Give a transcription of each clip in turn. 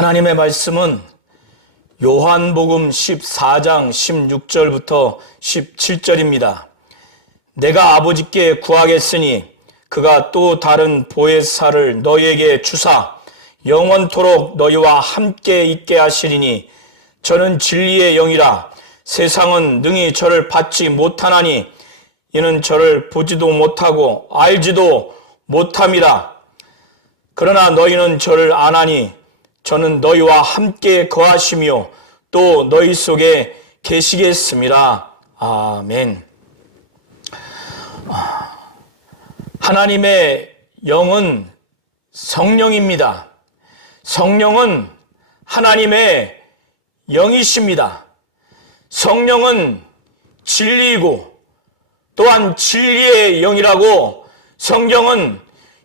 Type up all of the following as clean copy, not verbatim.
하나님의 말씀은 요한복음 14장 16절부터 17절입니다. 내가 아버지께 구하겠으니 그가 또 다른 보혜사를 너희에게 주사 영원토록 너희와 함께 있게 하시리니 저는 진리의 영이라. 세상은 능히 저를 받지 못하나니 이는 저를 보지도 못하고 알지도 못함이라. 그러나 너희는 저를 아나니 저는 너희와 함께 거하시며 또 너희 속에 계시겠습니다. 아멘. 하나님의 영은 성령입니다. 성령은 하나님의 영이십니다. 성령은 진리이고 또한 진리의 영이라고 성경은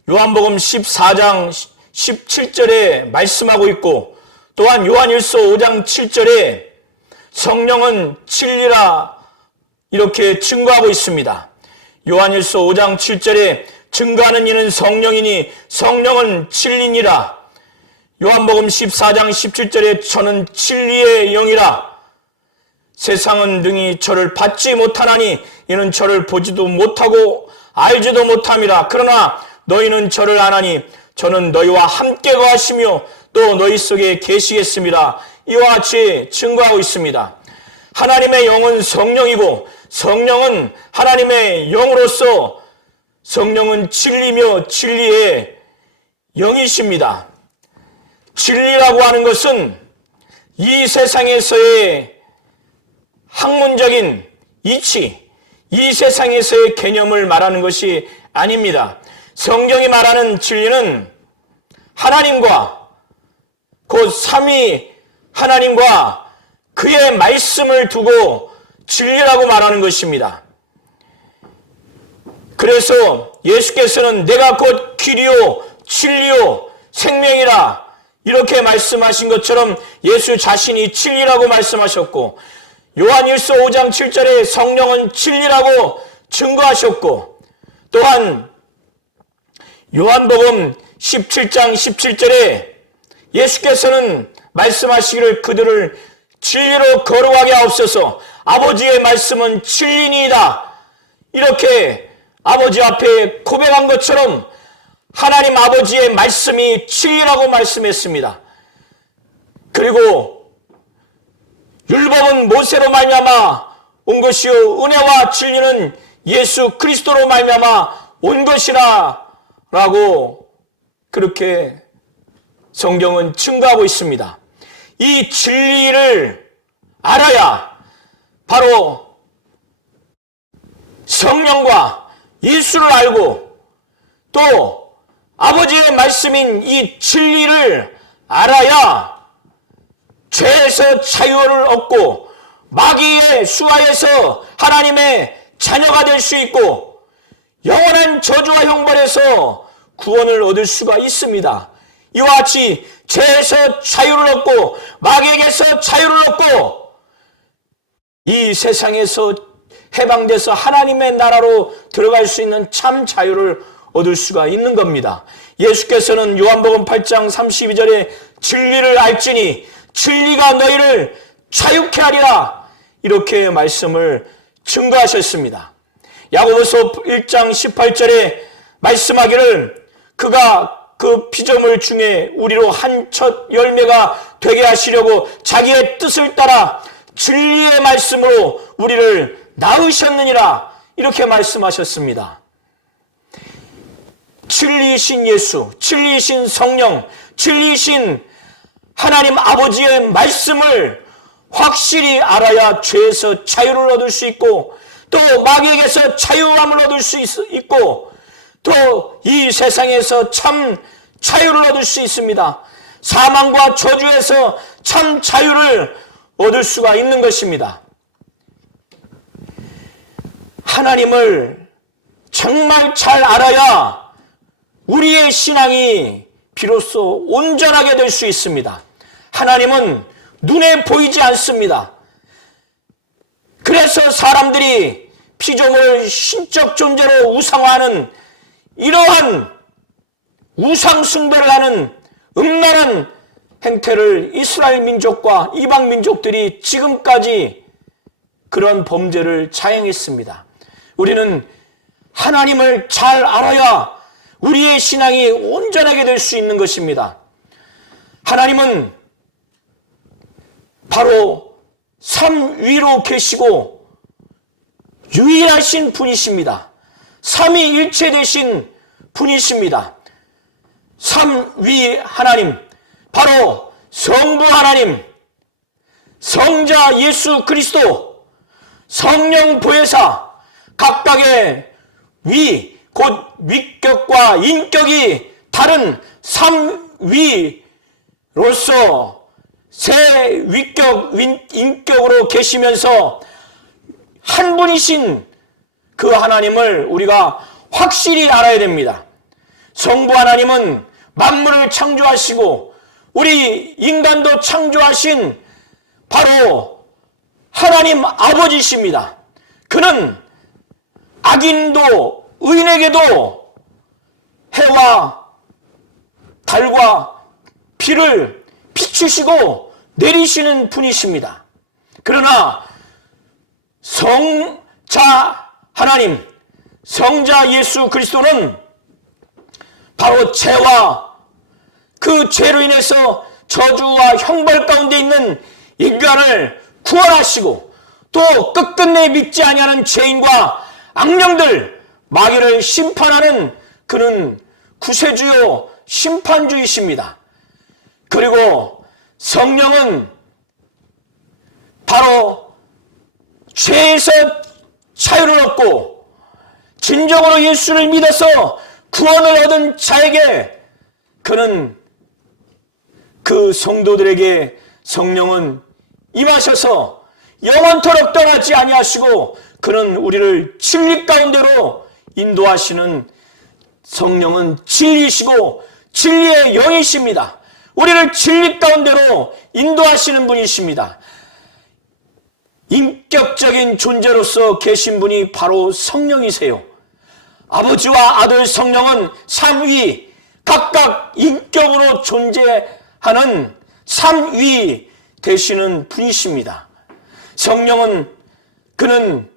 요한복음 14장 17절에 말씀하고 있고, 또한 요한일서 5장 7절에 성령은 진리라 이렇게 증거하고 있습니다. 요한일서 5장 7절에 증거하는 이는 성령이니 성령은 진리니라. 요한복음 14장 17절에 저는 진리의 영이라. 세상은 능히 저를 받지 못하나니 이는 저를 보지도 못하고 알지도 못함이라. 그러나 너희는 저를 아나니 저는 너희와 함께 거하시며 또 너희 속에 계시겠습니다. 이와 같이 증거하고 있습니다. 하나님의 영은 성령이고 성령은 하나님의 영으로서 성령은 진리며 진리의 영이십니다. 진리라고 하는 것은 이 세상에서의 학문적인 이치, 이 세상에서의 개념을 말하는 것이 아닙니다. 성경이 말하는 진리는 하나님과 곧 삼위 하나님과 그의 말씀을 두고 진리라고 말하는 것입니다. 그래서 예수께서는 내가 곧 길이요 진리요 생명이라 이렇게 말씀하신 것처럼 예수 자신이 진리라고 말씀하셨고, 요한일서 5장 7절에 성령은 진리라고 증거하셨고, 또한 요한복음 17장 17절에 예수께서는 말씀하시기를 그들을 진리로 거룩하게 하옵소서. 아버지의 말씀은 진리니이다. 이렇게 아버지 앞에 고백한 것처럼 하나님 아버지의 말씀이 진리라고 말씀했습니다. 그리고 율법은 모세로 말미암아 온 것이요 은혜와 진리는 예수 그리스도로 말미암아 온 것이라 라고 그렇게 성경은 증거하고 있습니다. 이 진리를 알아야 바로 성령과 예수를 알고 또 아버지의 말씀인 이 진리를 알아야 죄에서 자유를 얻고 마귀의 수하에서 하나님의 자녀가 될 수 있고 영원한 저주와 형벌에서 구원을 얻을 수가 있습니다. 이와 같이 죄에서 자유를 얻고 마귀에게서 자유를 얻고 이 세상에서 해방돼서 하나님의 나라로 들어갈 수 있는 참 자유를 얻을 수가 있는 겁니다. 예수께서는 요한복음 8장 32절에 진리를 알지니 진리가 너희를 자유케 하리라 이렇게 말씀을 증거하셨습니다. 야고보서 1장 18절에 말씀하기를 그가 그 피조물 중에 우리로 한 첫 열매가 되게 하시려고 자기의 뜻을 따라 진리의 말씀으로 우리를 낳으셨느니라 이렇게 말씀하셨습니다. 진리이신 예수, 진리이신 성령, 진리이신 하나님 아버지의 말씀을 확실히 알아야 죄에서 자유를 얻을 수 있고 또 마귀에게서 자유함을 얻을 수 있고 또 이 세상에서 참 자유를 얻을 수 있습니다. 사망과 저주에서 참 자유를 얻을 수가 있는 것입니다. 하나님을 정말 잘 알아야 우리의 신앙이 비로소 온전하게 될 수 있습니다. 하나님은 눈에 보이지 않습니다. 그래서 사람들이 피조물 신적 존재로 우상화하는 이러한 우상 숭배를 하는 음란한 행태를 이스라엘 민족과 이방 민족들이 지금까지 그런 범죄를 자행했습니다. 우리는 하나님을 잘 알아야 우리의 신앙이 온전하게 될 수 있는 것입니다. 하나님은 바로 삼위로 계시고 유일하신 분이십니다. 삼위일체 되신 분이십니다. 삼위 하나님, 바로 성부 하나님, 성자 예수 그리스도, 성령 보혜사, 각각의 위, 곧 위격과 인격이 다른 삼위로서 세 위격, 인격으로 계시면서 한 분이신 그 하나님을 우리가 확실히 알아야 됩니다. 성부 하나님은 만물을 창조하시고 우리 인간도 창조하신 바로 하나님 아버지십니다. 그는 악인도 의인에게도 해와 달과 비를 비추시고 내리시는 분이십니다. 그러나 성자 하나님, 성자 예수 그리스도는 바로 죄와 그 죄로 인해서 저주와 형벌 가운데 있는 인간을 구원하시고 또 끝끝내 믿지 아니하는 죄인과 악령들, 마귀를 심판하는 그는 구세주요 심판주이십니다. 그리고 성령은 바로 죄에서 자유를 얻고 진정으로 예수를 믿어서 구원을 얻은 자에게 그는 그 성도들에게 성령은 임하셔서 영원토록 떠나지 아니하시고 그는 우리를 진리 가운데로 인도하시는 성령은 진리시고 진리의 영이십니다. 우리를 진리 가운데로 인도하시는 분이십니다. 인격적인 존재로서 계신 분이 바로 성령이세요. 아버지와 아들 성령은 삼위, 각각 인격으로 존재하는 삼위 되시는 분이십니다. 성령은 그는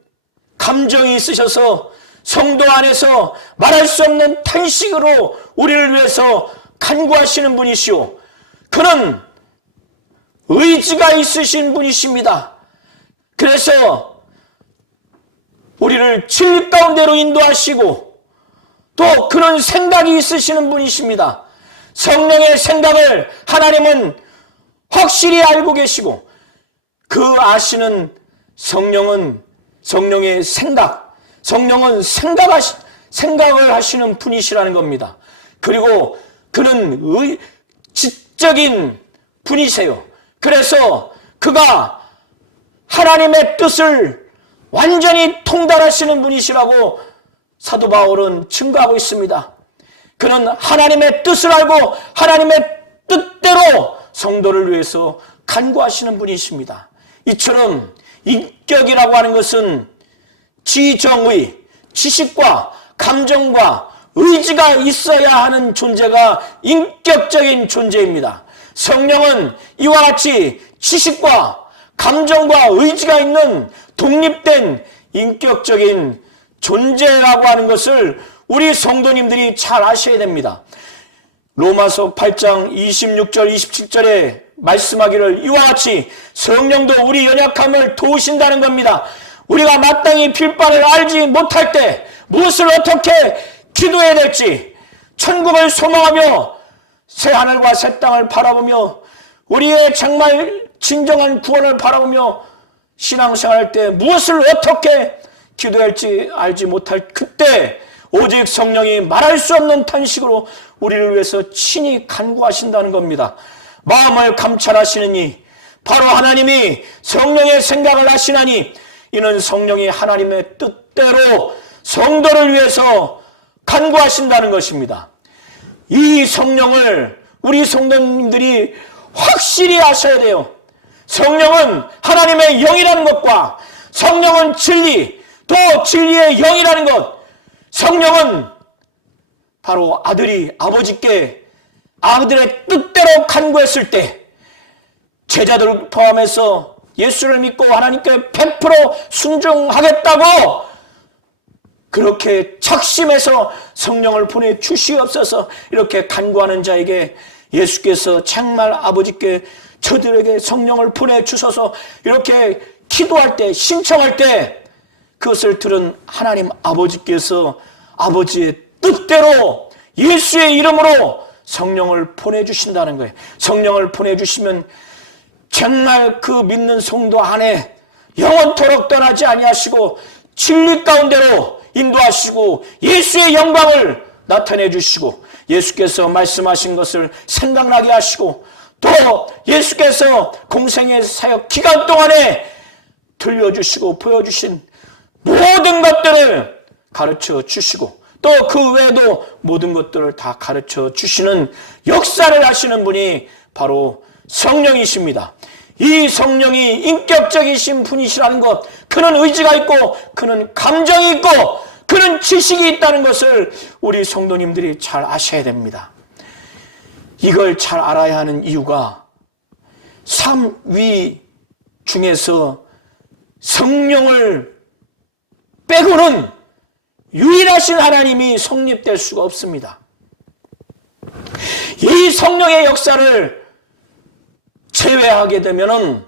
감정이 있으셔서 성도 안에서 말할 수 없는 탄식으로 우리를 위해서 간구하시는 분이시오. 그는 의지가 있으신 분이십니다. 그래서 우리를 진리 가운데로 인도하시고 또 그런 생각이 있으시는 분이십니다. 성령의 생각을 하나님은 확실히 알고 계시고 그 아시는 성령의 생각, 성령은 생각을 하시는 분이시라는 겁니다. 그리고 그는 지적인 분이세요. 그래서 그가 하나님의 뜻을 완전히 통달하시는 분이시라고 사도 바울은 증거하고 있습니다. 그는 하나님의 뜻을 알고 하나님의 뜻대로 성도를 위해서 간구하시는 분이십니다. 이처럼 인격이라고 하는 것은 지정의, 지식과 감정과 의지가 있어야 하는 존재가 인격적인 존재입니다. 성령은 이와 같이 지식과 감정과 의지가 있는 독립된 인격적인 존재라고 하는 것을 우리 성도님들이 잘 아셔야 됩니다. 로마서 8장 26절 27절에 말씀하기를 이와 같이 성령도 우리 연약함을 도우신다는 겁니다. 우리가 마땅히 빌 바를 알지 못할 때 무엇을 어떻게 기도해야 될지 천국을 소망하며 새 하늘과 새 땅을 바라보며 우리의 정말 진정한 구원을 바라보며 신앙생활할 때 무엇을 어떻게 기도할지 알지 못할 그때 오직 성령이 말할 수 없는 탄식으로 우리를 위해서 친히 간구하신다는 겁니다. 마음을 감찰하시는 이 바로 하나님이 성령의 생각을 하시나니 이는 성령이 하나님의 뜻대로 성도를 위해서 간구하신다는 것입니다. 이 성령을 우리 성도님들이 확실히 아셔야 돼요. 성령은 하나님의 영이라는 것과 성령은 진리, 또 진리의 영이라는 것, 성령은 바로 아들이 아버지께 아들의 뜻대로 간구했을 때 제자들 포함해서 예수를 믿고 하나님께 100% 순종하겠다고 그렇게 작심해서 성령을 보내주시옵소서 이렇게 간구하는 자에게 예수께서 정말 아버지께 저들에게 성령을 보내주셔서 이렇게 기도할 때 신청할 때 그것을 들은 하나님 아버지께서 아버지의 뜻대로 예수의 이름으로 성령을 보내주신다는 거예요. 성령을 보내주시면 정말 그 믿는 성도 안에 영원토록 떠나지 아니하시고 진리 가운데로 인도하시고 예수의 영광을 나타내 주시고 예수께서 말씀하신 것을 생각나게 하시고 또 예수께서 공생의 사역 기간 동안에 들려주시고 보여주신 모든 것들을 가르쳐 주시고 또 그 외에도 모든 것들을 다 가르쳐 주시는 역사를 하시는 분이 바로 성령이십니다. 이 성령이 인격적이신 분이시라는 것, 그는 의지가 있고 그는 감정이 있고 그는 지식이 있다는 것을 우리 성도님들이 잘 아셔야 됩니다. 이걸 잘 알아야 하는 이유가 삼위 중에서 성령을 빼고는 유일하신 하나님이 성립될 수가 없습니다. 이 성령의 역사를 제외하게 되면은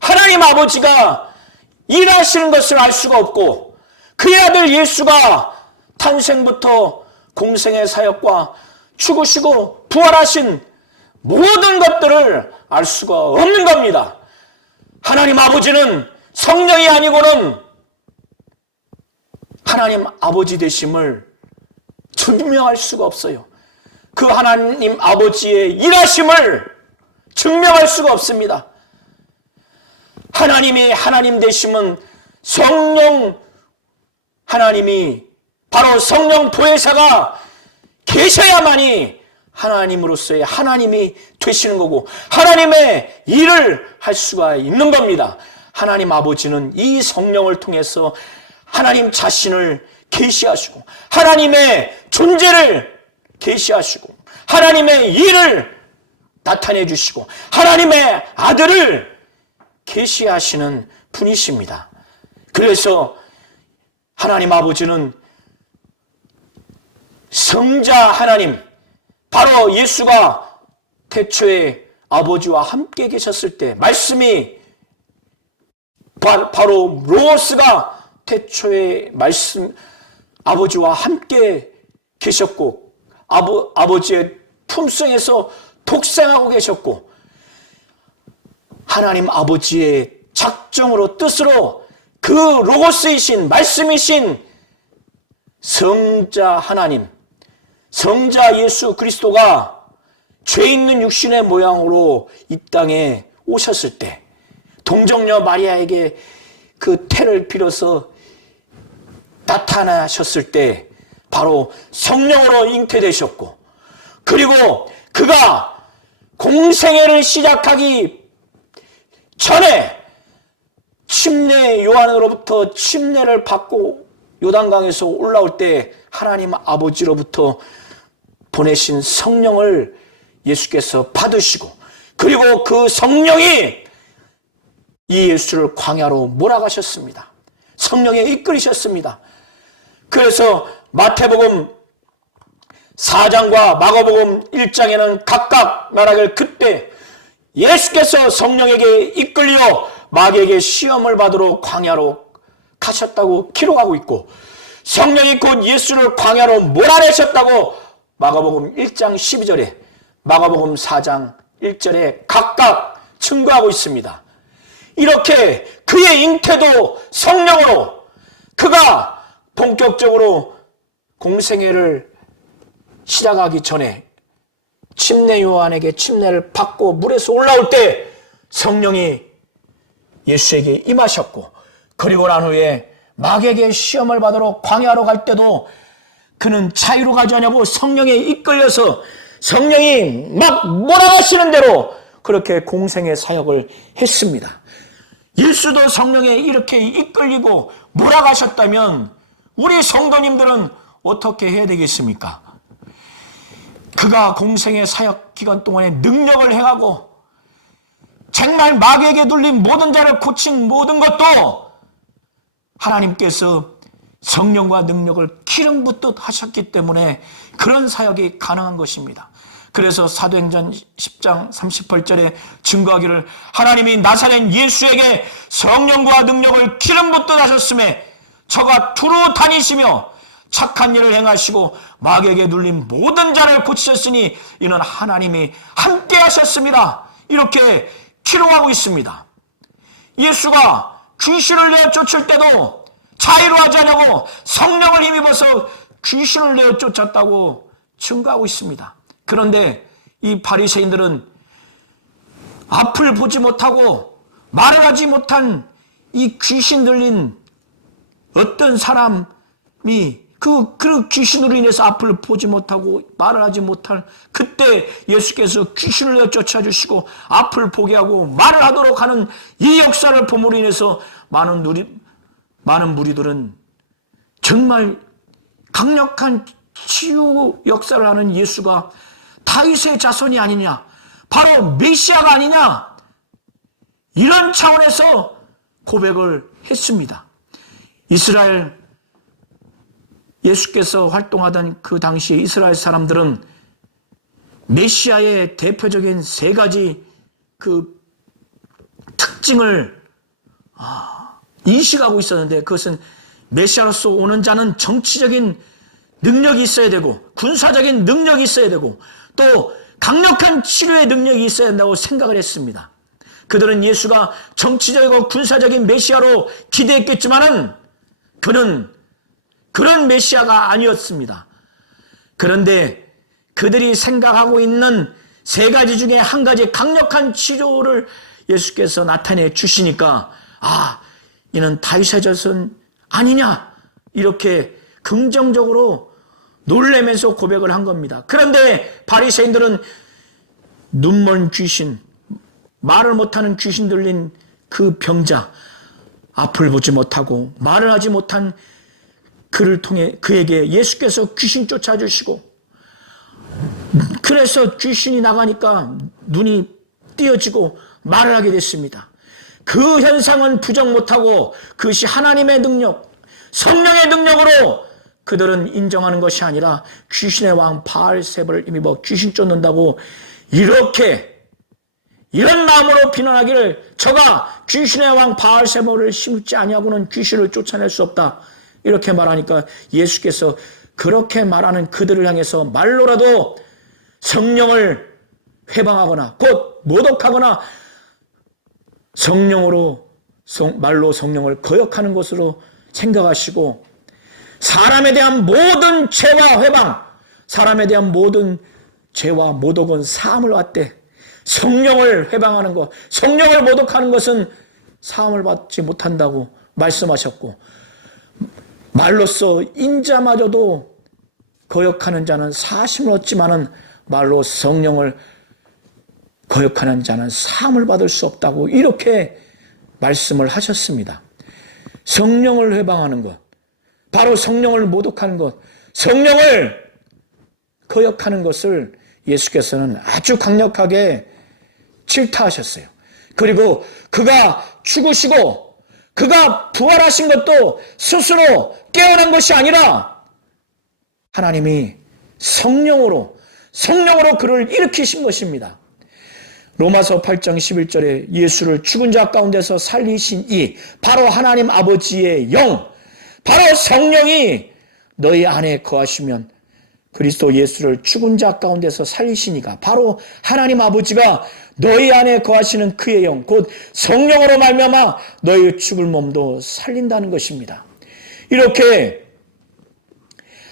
하나님 아버지가 일하시는 것을 알 수가 없고 그의 아들 예수가 탄생부터 공생의 사역과 죽으시고 부활하신 모든 것들을 알 수가 없는 겁니다. 하나님 아버지는 성령이 아니고는 하나님 아버지 되심을 증명할 수가 없어요. 그 하나님 아버지의 일하심을 증명할 수가 없습니다. 하나님이 하나님 되심은 성령 하나님이 바로 성령 보혜사가 계셔야만이 하나님으로서의 하나님이 되시는 거고 하나님의 일을 할 수가 있는 겁니다. 하나님 아버지는 이 성령을 통해서 하나님 자신을 계시하시고 하나님의 존재를 계시하시고 하나님의 일을 나타내 주시고 하나님의 아들을 계시하시는 분이십니다. 그래서 하나님 아버지는 성자 하나님, 바로 예수가 태초에 아버지와 함께 계셨을 때 말씀이 바로 로고스가 태초에 말씀 아버지와 함께 계셨고 아버지의 품성에서 독생하고 계셨고 하나님 아버지의 작정으로 뜻으로 그 로고스이신 말씀이신 성자 하나님, 성자 예수 그리스도가 죄 있는 육신의 모양으로 이 땅에 오셨을 때 동정녀 마리아에게 그 태를 빌어서 나타나셨을 때 바로 성령으로 잉태되셨고 그리고 그가 공생애를 시작하기 전에 침례 요한으로부터 침례를 받고 요단강에서 올라올 때 하나님 아버지로부터 보내신 성령을 예수께서 받으시고 그리고 그 성령이 이 예수를 광야로 몰아가셨습니다. 성령에 이끌으셨습니다. 그래서 마태복음 4장과 마가복음 1장에는 각각 말하길 그때 예수께서 성령에게 이끌려 마귀에게 시험을 받으러 광야로 가셨다고 기록하고 있고 성령이 곧 예수를 광야로 몰아내셨다고 마가복음 1장 12절에 마가복음 4장 1절에 각각 증거하고 있습니다. 이렇게 그의 잉태도 성령으로 그가 본격적으로 공생애를 시작하기 전에 침례 요한에게 침례를 받고 물에서 올라올 때 성령이 예수에게 임하셨고 그리고 난 후에 마귀에게 시험을 받으러 광야로 갈 때도 그는 자유로 가지 않냐고 성령에 이끌려서 성령이 막 몰아가시는 대로 그렇게 공생의 사역을 했습니다. 예수도 성령에 이렇게 이끌리고 몰아가셨다면 우리 성도님들은 어떻게 해야 되겠습니까? 그가 공생의 사역 기간 동안에 능력을 행하고 정말 마귀에게 눌린 모든 자를 고친 모든 것도 하나님께서 성령과 능력을 기름 붓듯 하셨기 때문에 그런 사역이 가능한 것입니다. 그래서 사도행전 10장 38절에 증거하기를 하나님이 나사렛 예수에게 성령과 능력을 기름 붓듯 하셨음에 저가 두루 다니시며 착한 일을 행하시고 마귀에게 눌린 모든 자를 고치셨으니 이는 하나님이 함께 하셨습니다. 이렇게 기록하고 있습니다. 예수가 귀신을 내어 쫓을 때도 자유로 하지 않냐고 성령을 힘입어서 귀신을 내어 쫓았다고 증거하고 있습니다. 그런데 이 바리새인들은 앞을 보지 못하고 말을 하지 못한 이 귀신 들린 어떤 사람이 그 귀신으로 인해서 앞을 보지 못하고 말을 하지 못할 그때 예수께서 귀신을 내어 쫓아주시고 앞을 보게 하고 말을 하도록 하는 이 역사를 봄으로 인해서 많은 무리들은 정말 강력한 치유 역사를 하는 예수가 다윗의 자손이 아니냐, 바로 메시아가 아니냐, 이런 차원에서 고백을 했습니다. 이스라엘 예수께서 활동하던 그 당시에 이스라엘 사람들은 메시아의 대표적인 세 가지 그 특징을 인식하고 있었는데, 그것은 메시아로서 오는 자는 정치적인 능력이 있어야 되고 군사적인 능력이 있어야 되고 또 강력한 치료의 능력이 있어야 된다고 생각을 했습니다. 그들은 예수가 정치적이고 군사적인 메시아로 기대했겠지만은 그는 그런 메시아가 아니었습니다. 그런데 그들이 생각하고 있는 세 가지 중에 한 가지 강력한 치료를 예수께서 나타내 주시니까 이는 다윗의 자손 아니냐, 이렇게 긍정적으로 놀라면서 고백을 한 겁니다. 그런데 바리새인들은 눈먼 귀신, 말을 못하는 귀신 들린 그 병자, 앞을 보지 못하고 말을 하지 못한 그를 통해 그에게 예수께서 귀신 쫓아주시고, 그래서 귀신이 나가니까 눈이 띄어지고 말을 하게 됐습니다. 그 현상은 부정 못하고 그것이 하나님의 능력, 성령의 능력으로 그들은 인정하는 것이 아니라 귀신의 왕 바알세불을 힘입어 귀신 쫓는다고 이런 마음으로 비난하기를 저가 귀신의 왕 바알세불을 힘입지 아니하고는 귀신을 쫓아낼 수 없다, 이렇게 말하니까 예수께서 그렇게 말하는 그들을 향해서 말로라도 성령을 회방하거나 곧 모독하거나 말로 성령을 거역하는 것으로 생각하시고, 사람에 대한 모든 죄와 회방, 사람에 대한 모든 죄와 모독은 사함을 받되 성령을 회방하는 것, 성령을 모독하는 것은 사함을 받지 못한다고 말씀하셨고, 말로써 인자마저도 거역하는 자는 사심을 얻지만은 말로 성령을 거역하는 자는 사함을 받을 수 없다고 이렇게 말씀을 하셨습니다. 성령을 회방하는 것, 바로 성령을 모독하는 것, 성령을 거역하는 것을 예수께서는 아주 강력하게 질타하셨어요. 그리고 그가 죽으시고 그가 부활하신 것도 스스로 깨어난 것이 아니라 하나님이 성령으로 그를 일으키신 것입니다. 로마서 8장 11절에 예수를 죽은 자 가운데서 살리신 이 바로 하나님 아버지의 영, 바로 성령이 너희 안에 거하시면 그리스도 예수를 죽은 자 가운데서 살리시니가 바로 하나님 아버지가 너희 안에 거하시는 그의 영, 곧 성령으로 말미암아 너희 죽을 몸도 살린다는 것입니다. 이렇게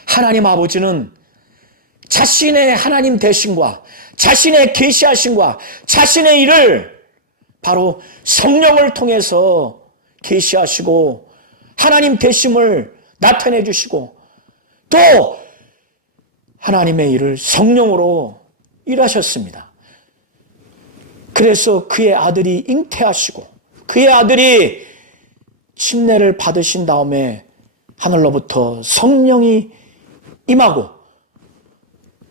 하나님 아버지는 자신의 하나님 되심과 자신의 계시하심과 자신의 일을 바로 성령을 통해서 계시하시고 하나님 되심을 나타내 주시고 또 하나님의 일을 성령으로 일하셨습니다. 그래서 그의 아들이 잉태하시고 그의 아들이 침례를 받으신 다음에 하늘로부터 성령이 임하고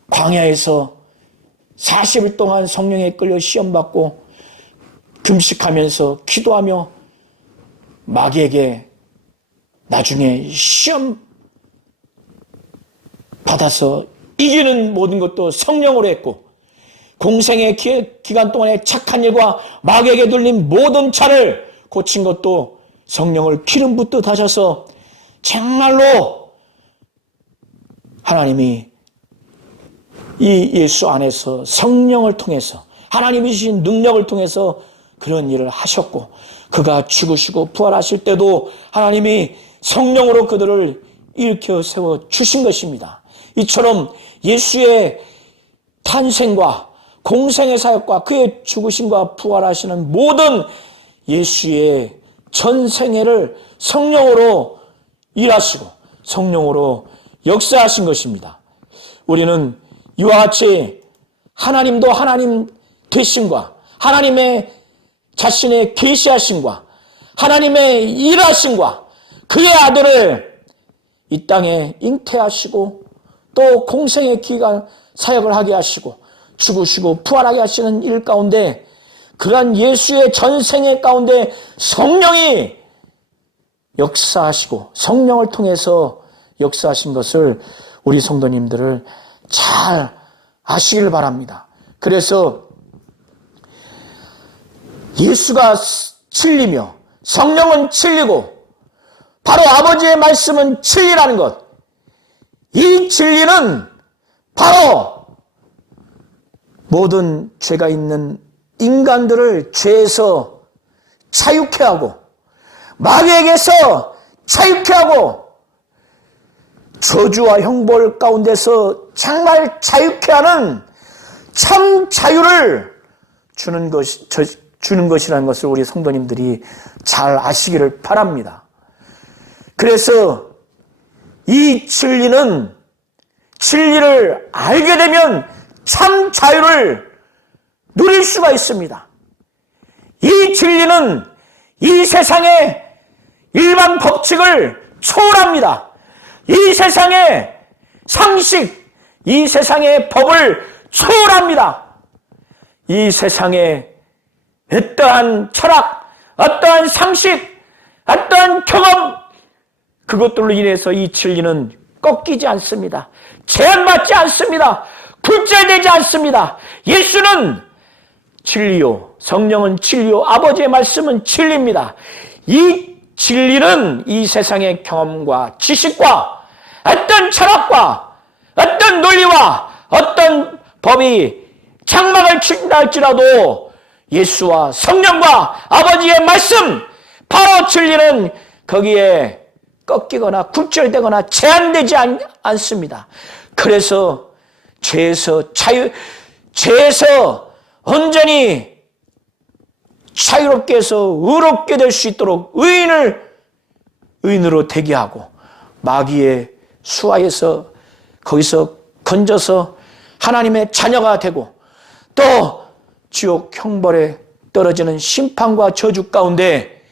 광야에서 40일 동안 성령에 끌려 시험받고 금식하면서 기도하며 마귀에게 나중에 시험 받아서 이기는 모든 것도 성령으로 했고, 공생의 기간 동안에 착한 일과 마귀에게 눌린 모든 잔을 고친 것도 성령을 기름 붓듯 하셔서 정말로 하나님이 이 예수 안에서 성령을 통해서 하나님이 주신 능력을 통해서 그런 일을 하셨고, 그가 죽으시고 부활하실 때도 하나님이 성령으로 그들을 일으켜 세워 주신 것입니다. 이처럼 예수의 탄생과 공생의 사역과 그의 죽으심과 부활하시는 모든 예수의 전생애를 성령으로 일하시고 성령으로 역사하신 것입니다. 우리는 이와 같이 하나님도 하나님 되심과 하나님의 자신의 계시하심과 하나님의 일하심과 그의 아들을 이 땅에 잉태하시고 또 공생의 기간 사역을 하게 하시고 죽으시고 부활하게 하시는 일 가운데, 그러한 예수의 전생애 가운데 성령이 역사하시고 성령을 통해서 역사하신 것을 우리 성도님들을 잘 아시길 바랍니다. 그래서 예수가 진리며 성령은 진리고 바로 아버지의 말씀은 진리라는 것, 이 진리는 바로 모든 죄가 있는 인간들을 죄에서 자유케 하고 마귀에게서 자유케 하고 저주와 형벌 가운데서 정말 자유케 하는 참 자유를 주는 것이라는 것을 우리 성도님들이 잘 아시기를 바랍니다. 그래서 이 진리는, 진리를 알게 되면 참 자유를 누릴 수가 있습니다. 이 진리는 이 세상의 일반 법칙을 초월합니다. 이 세상의 상식, 이 세상의 법을 초월합니다. 이 세상의 어떠한 철학, 어떠한 상식, 어떠한 경험, 그것들로 인해서 이 진리는 꺾이지 않습니다. 제한받지 않습니다. 굴절되지 않습니다. 예수는 진리요, 성령은 진리요, 아버지의 말씀은 진리입니다. 이 진리는 이 세상의 경험과 지식과 어떤 철학과 어떤 논리와 어떤 법이 장막을 친다 할지라도 예수와 성령과 아버지의 말씀, 바로 진리는 거기에 꺾이거나 굴절되거나 제한되지 않습니다. 그래서 죄에서 온전히 자유롭게 해서 의롭게 될 수 있도록 의인으로 되게 하고, 마귀의 수하에서 거기서 건져서 하나님의 자녀가 되고, 또 지옥 형벌에 떨어지는 심판과 저주 가운데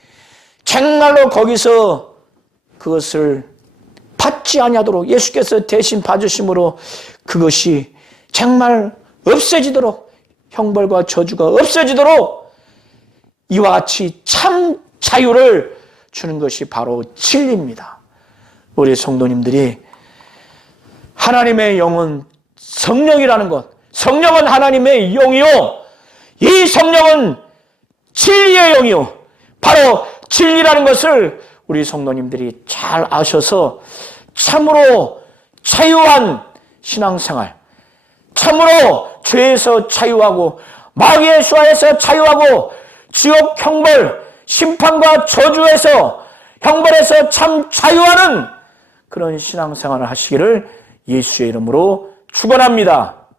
정말로 거기서 그것을 받지 아니하도록 예수께서 대신 봐주심으로 그것이 정말 없어지도록, 형벌과 저주가 없어지도록 이와 같이 참 자유를 주는 것이 바로 진리입니다. 우리 성도님들이 하나님의 영은 성령이라는 것, 성령은 하나님의 영이요, 이 성령은 진리의 영이요, 바로 진리라는 것을 우리 성도님들이 잘 아셔서 참으로 자유한 신앙생활, 참으로 죄에서 자유하고 마귀의 수하에서 자유하고 지옥 형벌, 심판과 저주에서 형벌에서 참 자유하는 그런 신앙생활을 하시기를 예수의 이름으로 축원합니다.